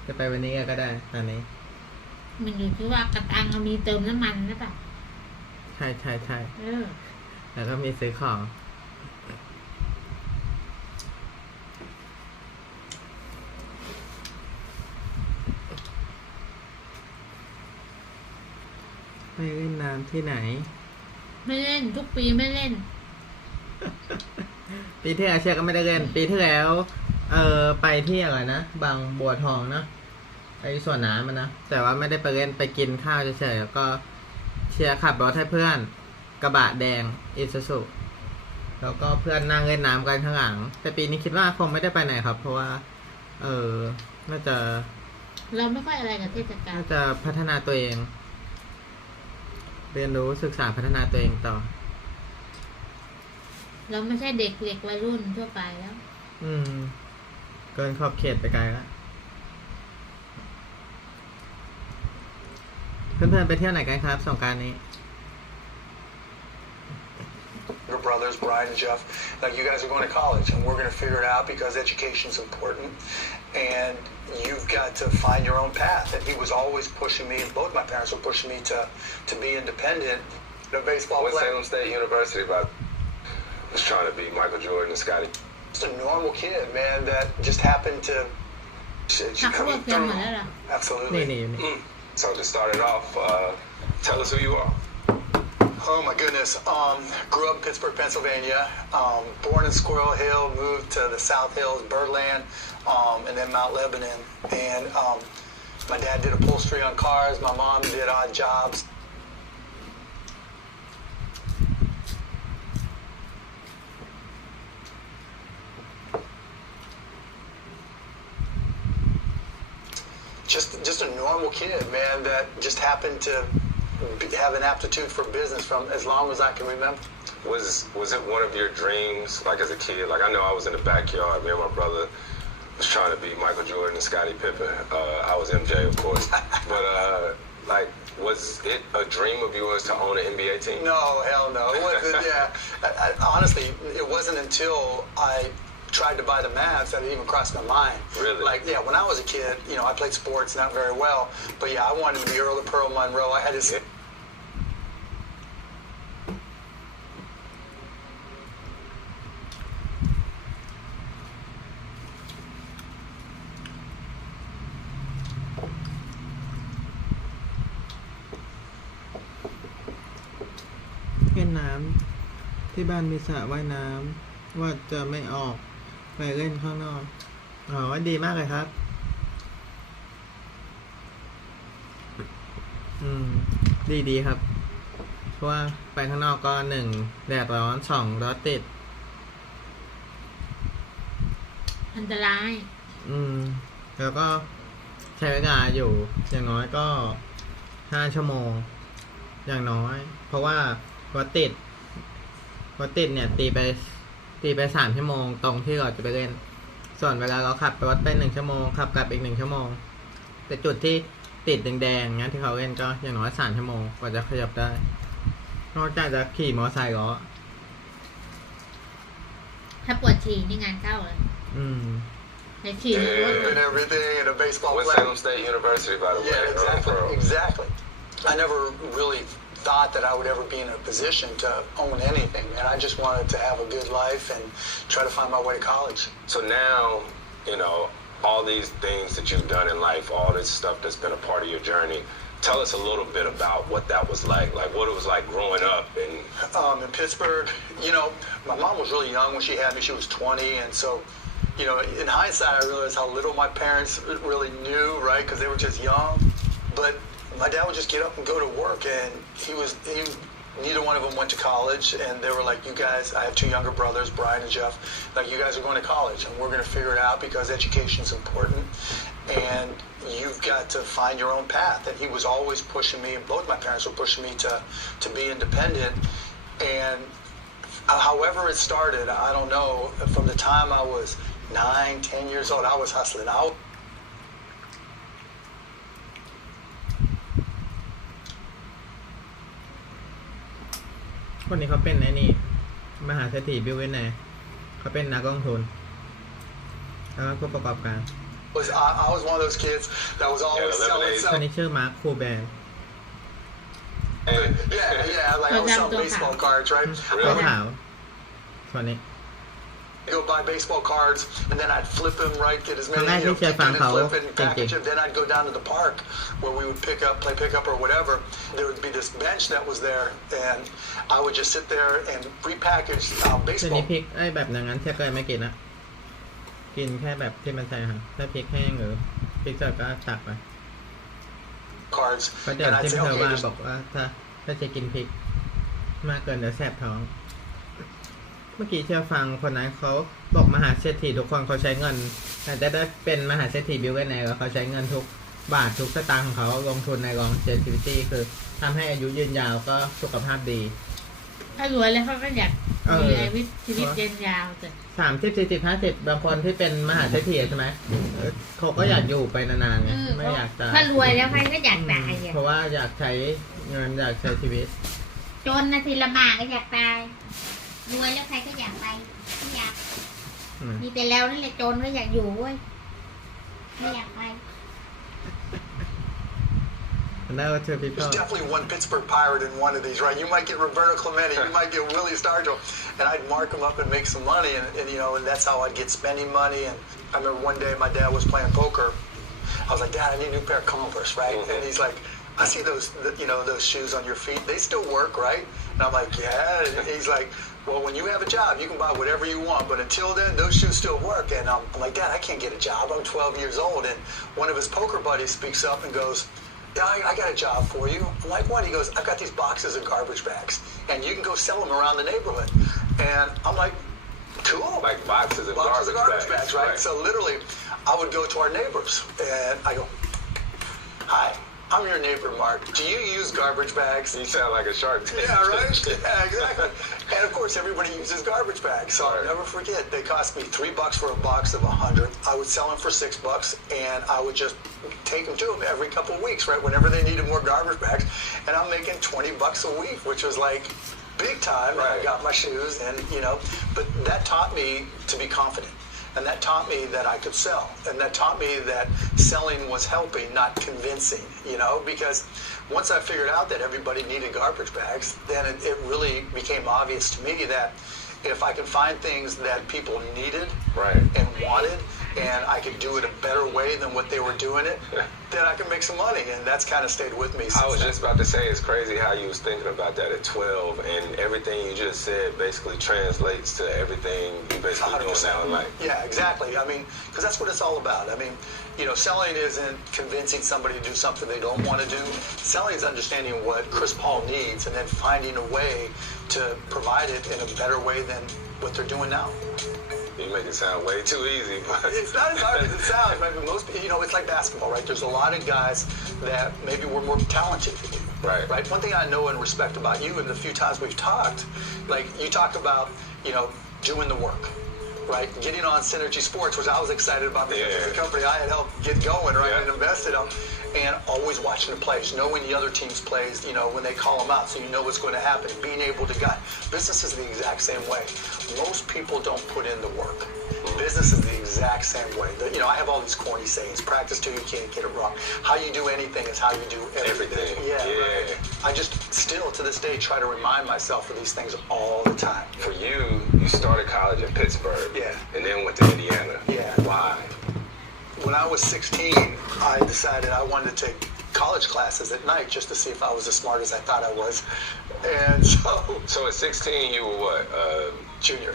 จะไปวันนี้ก็ได้ตอนนี้ มันอยู่ที่ว่ากระตังเรามีเติมน้ำมันหรือเปล่า ใช่แล้วก็มีซื้อของไปเล่นน้ำที่ไหน ไม่เล่นทุกปีไม่เล่น ปีที่แล้วเชียร์ก็ไม่ได้เล่นปีที่แล้วไปที่อะไรนะบางบัวทองนะไปสวนน้ำมันนะแต่ว่าไม่ได้ไปเล่นไปกินข้าวเฉยๆแล้วก็เชียร์ขับรถให้เพื่อนกระบะแดงอิซูซุแล้วก็เพื่อนนั่งเล่นน้ำกันข้างหลังแต่ปีนี้คิดว่าคงไม่ได้ไปไหนครับเพราะว่าน่าจะ เราไม่ค่อยอะไรกับเทศกาล น่าจะพัฒนาตัวเองเรียนรู้ศึกษาพัฒนาตัวเองต่อ เราไม่ใช่เด็กวัยรุ่นทั่วไปแล้ว เกินขอบเขตไปไกลแล้วเพื่อนๆไปเที่ยวไหนกันครับสงกรานต์นี้ Your brothers, Brian and Jeff, like you guys are going to college, and we're going to figure it out because education's important, and you've got to find your own path. And he was always pushing me, and both my parents were pushing me to be independent. The baseball What's player. Salem State University about? Was trying to be Michael Jordan and Scotty. Just a normal kid, man, that just happened to. หักเขาบอกเรียนหมดแล้วเหรอ Absolutely. นี่อยู่นี่ So to start it off, tell us who you are. Oh my goodness. Grew up in Pittsburgh, Pennsylvania. Born in Squirrel Hill, moved to the South Hills, Birdland, and then Mount Lebanon. And my dad did upholstery on cars. My mom did odd jobs. Just a normal kid, man, that just happened to have an aptitude for business from as long as I can remember. Was it one of your dreams, like as a kid? Like I know I was in the backyard. Me and my brother was trying to be Michael Jordan and Scottie Pippen. I was MJ, of course. But like, was it a dream of yours to own an NBA team? No, hell no. It wasn't, honestly, it wasn't until I tried to buy the Mavs that it even crossed my mind. Really? Like, yeah, when I was a kid, you know, I played sports not very well, but yeah, I wanted to be Earl of Pearl Monroe. I had this. เล่นน้ำที่บ้านมีสระว่ายน้ำว่าจะไม่ออกไปเล่นข้างนอกอ๋อดีมากเลยครับดีครับเพราะว่าไปข้างนอกก็1แดดร้อน2รถติด อันตราย แล้วก็ใช้เวลาอยู่อย่างน้อยก็5 ชั่วโมงอย่างน้อยเพราะว่ารถติดเนี่ยตีไป3 ชั่วโมงตรงที่เราจะไปเล่นส่วนเวลาเราขับรถไป1 ชั่วโมงขับกลับอีก1 ชั่วโมงแต่จุดที่ติดแดงๆงั้นที่เขาเล่นก็อย่างน้อย3 ชั่วโมงกว่าจะขยับได้นอกจากจะขี่มอเตอร์ไซค์ล้อ ถ้าปวดฉี่นี่งานเข้าเลยไปฉี่ในรถ And everything, and a baseball What's player. Salem State University, by the way? Yeah, exactly. I never really thought that I would ever be in a position to own anything, and I just wanted to have a good life and try to find my way to college. So now, you know, all these things that you've done in life, all this stuff that's been a part of your journey. Tell us a little bit about what that was like what it was like growing up in Pittsburgh. You know, my mom was really young when she had me. She was 20, and so, you know, in hindsight, I realized how little my parents really knew, right? Because they were just young. But my dad would just get up and go to work, and neither one of them went to college, and they were like, you guys, I have 2 younger brothers, Brian and Jeff, like, you guys are going to college, and we're going to figure it out because education is important, and you've got to find your own path. And he was always pushing me, and both my parents were pushing me to be independent. And however it started, I don't know, from the time I was 9, 10 years old, I was hustling out. คนนี้เขาเป็นไอ้นี่มหาเศรษฐีบิลเวนแนร์เขาเป็นนักลงทุนแล้วก็ผู้ประกอบการ I was one of those kids that was always selling คนนี้ชื่อมาร์คคูแบน Yeah, like I was selling baseball cards, right? ตัวขาวคนนี้ Go buy baseball cards, and then I'd flip them, right? Get as many, you know, get and flip and thank package you. them. Then I'd go down to the park where we would play pickup or whatever. There would be this bench that was there, and I would just sit there and repackage ทีนี้ baseball พริกแบบนั้นเทียบกันไม่กินนะกินแค่แบบที่มันใส่ค่ะถ้าพริกแห้งหรือพริกสดก็ตักไป cards. เพราะเดี๋ยว And I'd ที่ say, เธอ okay, ว่า just บอกว่าถ้าจะกินพริกมากเกินเดี๋ยวแสบท้องเมื่อกี้เชื่อฟังคนนั้นเขาบอกมหาเศรษฐีทุกคนเขาใช้เงินแต่จะได้เป็นมหาเศรษฐีบิลเวนแนร์แล้วเขาใช้เงินทุกบาททุกสตางค์ของเขาลงทุนในlongevityคือทำให้อายุยืนยาวก็สุขภาพดี ถ้ารวยแล้วเขาก็อยาก มีชีวิตยืนยาวจ้ะ 30 40 50บางคนที่เป็นมหาเศรษฐีใช่ไหมเขาก็อยากอยู่ไปนานๆไงไม่อยากจะ ถ้ารวยแล้วใครก็อยากตายอ่ะ เพราะว่าอยากใช้เงินอยากใช้ชีวิต จนนะทีละหมากก็อยากตายรวยแล้วใครก็อยากไปไม่อยาก มีแต่แล้วนั่นแหละจนก็อยากอยู่เว้ยไม่อยากไป Now to people. There's definitely one Pittsburgh Pirate in one of these, right? You might get Roberto Clemente, you might get Willie Stargell, and I'd mark them up and make some money, and you know, and that's how I'd get spending money. And I remember one day my dad was playing poker. I was like, Dad, I need a new pair of Converse, right? And he's like, I see those, you know, those shoes on your feet. They still work, right? And I'm like, yeah. And he's like, well, when you have a job, you can buy whatever you want, but until then, those shoes still work. And I'm like, Dad, I can't get a job. I'm 12 years old. And one of his poker buddies speaks up and goes, yeah, I got a job for you. I'm like, what? He goes, I've got these boxes of garbage bags, and you can go sell them around the neighborhood. And I'm like, cool. Like boxes of garbage bags, right? So literally, I would go to our neighbors, and I go, hi, I'm your neighbor, Mark. Do you use garbage bags? You sound like a shark. Yeah, right? Yeah, exactly. And of course, everybody uses garbage bags. So I'll never forget, they cost me $3 for a box of 100. I would sell them for $6, and I would just take them to them every couple of weeks, right? Whenever they needed more garbage bags. And I'm making $20 a week, which was like big time. Right. I got my shoes, and, you know, but that taught me to be confident. And that taught me that I could sell. And that taught me that selling was helping, not convincing, you know, because once I figured out that everybody needed garbage bags, then it really became obvious to me that if I could find things that people needed and wanted, and I could do it a better way than what they were doing it, then I could make some money. And that's kind of stayed with me since I was then. just about to say, it's crazy how you was thinking about that at 12, and everything you just said basically translates to everything you basically doing now in life. Yeah, exactly. I mean, because that's what it's all about. I mean, you know, selling isn't convincing somebody to do something they don't want to do. Selling is understanding what Chris Paul needs and then finding a way to provide it in a better way than what they're doing now. You make it sound way too easy, but it's not as hard as it sounds, right? But most, you know, it's like basketball, right? There's a lot of guys that maybe were more talented than you. Right. One thing I know and respect about you, and the few times we've talked, like you talk about, you know, doing the work, right? Getting on Synergy Sports, which I was excited about because it's a company I had helped get going, right, and invested in. And always watching the plays, knowing the other team's plays, you know, when they call them out, so you know what's going to happen. Being able to gut. Business is the exact same way. Most people don't put in the work. Business is the exact same way. You know, I have all these corny sayings. Practice till you can't get it wrong. How you do anything is how you do everything. Yeah. Right. I just still, to this day, try to remind myself of these things all the time. For you, you started college in Pittsburgh. Yeah. And then went to Indiana. Yeah. Why? When I was 16, I decided I wanted to take college classes at night just to see if I was as smart as I thought I was. And So at 16, you were what? Junior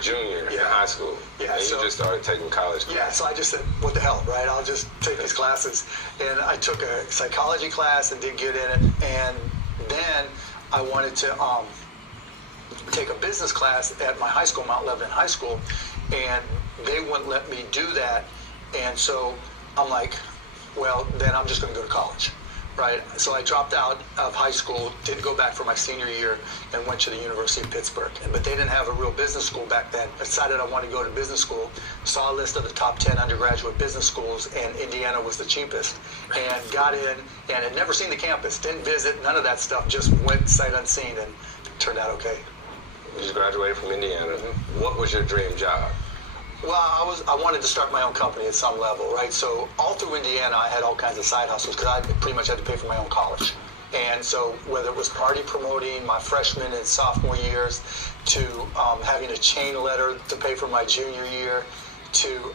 in high school. Yeah. And you just started taking college classes. Yeah, so I just said, what the hell, right? I'll just take these classes. And I took a psychology class and did good in it. And then I wanted to take a business class at my high school, Mount Lebanon High School. And they wouldn't let me do that. And so I'm like, well, then I'm just going to go to college, right? So I dropped out of high school, didn't go back for my senior year, and went to the University of Pittsburgh. But they didn't have a real business school back then. I decided I wanted to go to business school, saw a list of the top 10 undergraduate business schools, and Indiana was the cheapest, and got in, and had never seen the campus, didn't visit, none of that stuff, just went sight unseen, and turned out okay. You just graduated from Indiana. What was your dream job? Well, I wanted to start my own company at some level, right? So all through Indiana, I had all kinds of side hustles because I pretty much had to pay for my own college. And so whether it was party promoting my freshman and sophomore years, to having a chain letter to pay for my junior year, to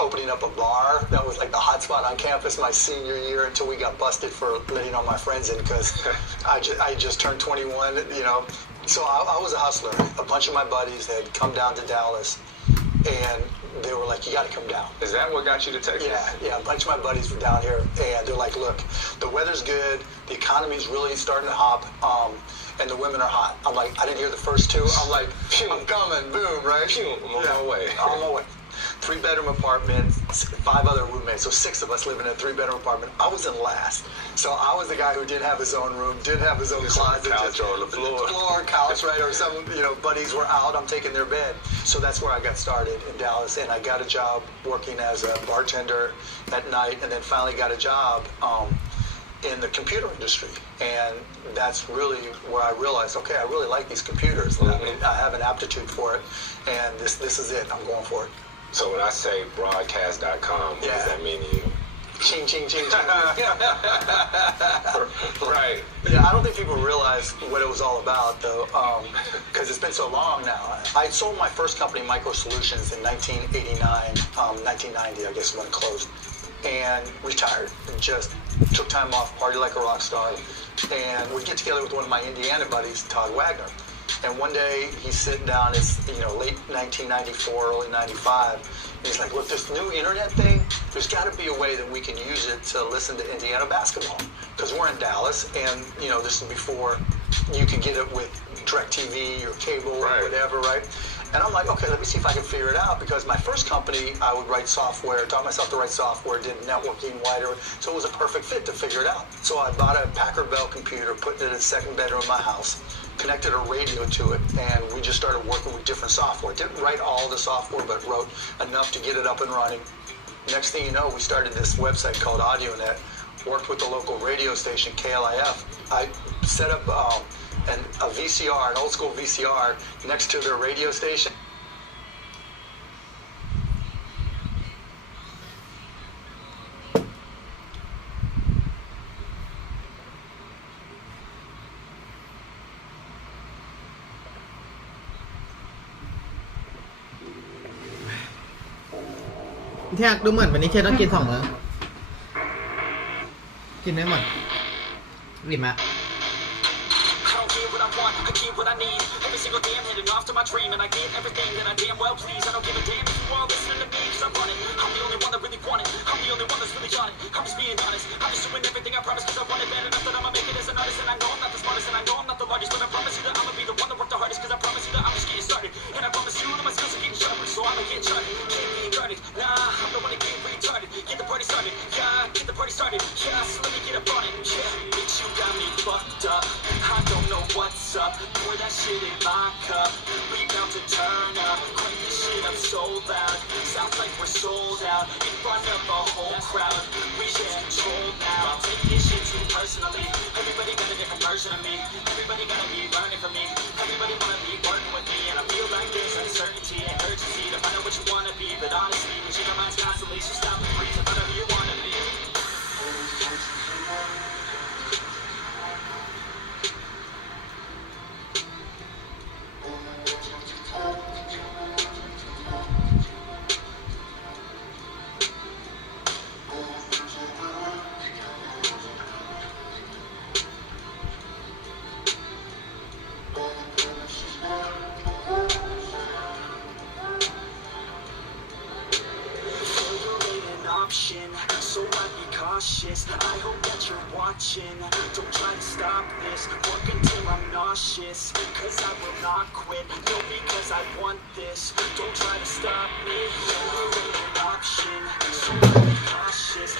opening up a bar that was like the hot spot on campus my senior year until we got busted for letting all my friends in because I just turned 21, you know. So I was a hustler. A bunch of my buddies had come down to Dallas, and they were like, you got to come down. Is that what got you to Texas? Yeah. A bunch of my buddies were down here, and they're like, look, the weather's good, the economy's really starting to hop, and the women are hot. I'm like, I didn't hear the first two. I'm like, I'm coming, boom, right? I'm on my way. On my way. 3-bedroom apartment, 5 other roommates, so 6 of us living in a 3-bedroom apartment. I was in last, so I was the guy who didn't have his own room, didn't have his own closet, couch or on the floor, couch, right? Or some buddies were out, I'm taking their bed. So that's where I got started in Dallas, and I got a job working as a bartender at night, and then finally got a job in the computer industry, and that's really where I realized, okay, I really like these computers. I mean, I have an aptitude for it, and this is it. I'm going for it. So when I say broadcast.com, what does that mean to you? Ching, ching, ching, ching. Right. Yeah, I don't think people realize what it was all about, though, because it's been so long now. I sold my first company, Micro Solutions, in 1989, 1990, I guess, when it closed, and retired. Just took time off, party like a rock star, and would get together with one of my Indiana buddies, Todd Wagner. And one day he's sitting down, it's late 1994, early 95. And he's like, look, this new internet thing, there's got to be a way that we can use it to listen to Indiana basketball. Because we're in Dallas, and this is before you could get it with DirecTV or cable or whatever, right? And I'm like, okay, let me see if I can figure it out, because my first company, I would write software, taught myself to write software, did networking, wider, so it was a perfect fit to figure it out. So I bought a Packard Bell computer, put it in the second bedroom of my house, connected a radio to it, and we just started working with different software. Didn't write all the software, but wrote enough to get it up and running. Next thing you know, we started this website called AudioNet, worked with the local radio station, KLIF. I set up a VCR, an old school VCR, next to their radio station.ที่อยากดูเหมือนวันนี้เชฟต้องกิน2 มื้อกินได้หมดอิ่มอะ I get what I need. Every single day I'm heading off to my dream, and I get everything that I damn well please. I don't give a damn if you all listening to me, cause I'm running. I'm the only one that really want it. I'm the only one that's really on it. I'm just being honest. I'm just doing everything I promise, cause I want it bad enough that I'ma make it as an artist. And I know I'm not the smartest, and I know I'm not the largest, but I promise you that I'ma be the one that worked the hardest, cause I promise you that I'm just getting started. And I promise you that my skills are getting sharper, so I'ma get charted. Can't be guarded, nah, I'm the one that get retarded. Get the party started, yeah, get the party started. Yeah, so let me get up on it. Yeah, bitch, you got me fucked up. I don't know what's up. Pour that shit in my cup. We bout to turn up. Crank this shit up so loud. Sounds like we're sold out in front of a whole crowd. We just control now. I'll take this shit too personally. Everybody got a different version of me. Everybody gotta be learning from me. Everybody wanna be working with me. And I feel like there's uncertainty and urgency to find out what you wanna be. But honestly, we change our minds constantly. So stop and breathe and find out who you wanna be. So I'd be cautious. I hope that you're watching. Don't try to stop this. Work until I'm nauseous. Cause I will not quit. No, because I want this. Don't try to stop me. You're an option. So I'd be cautious.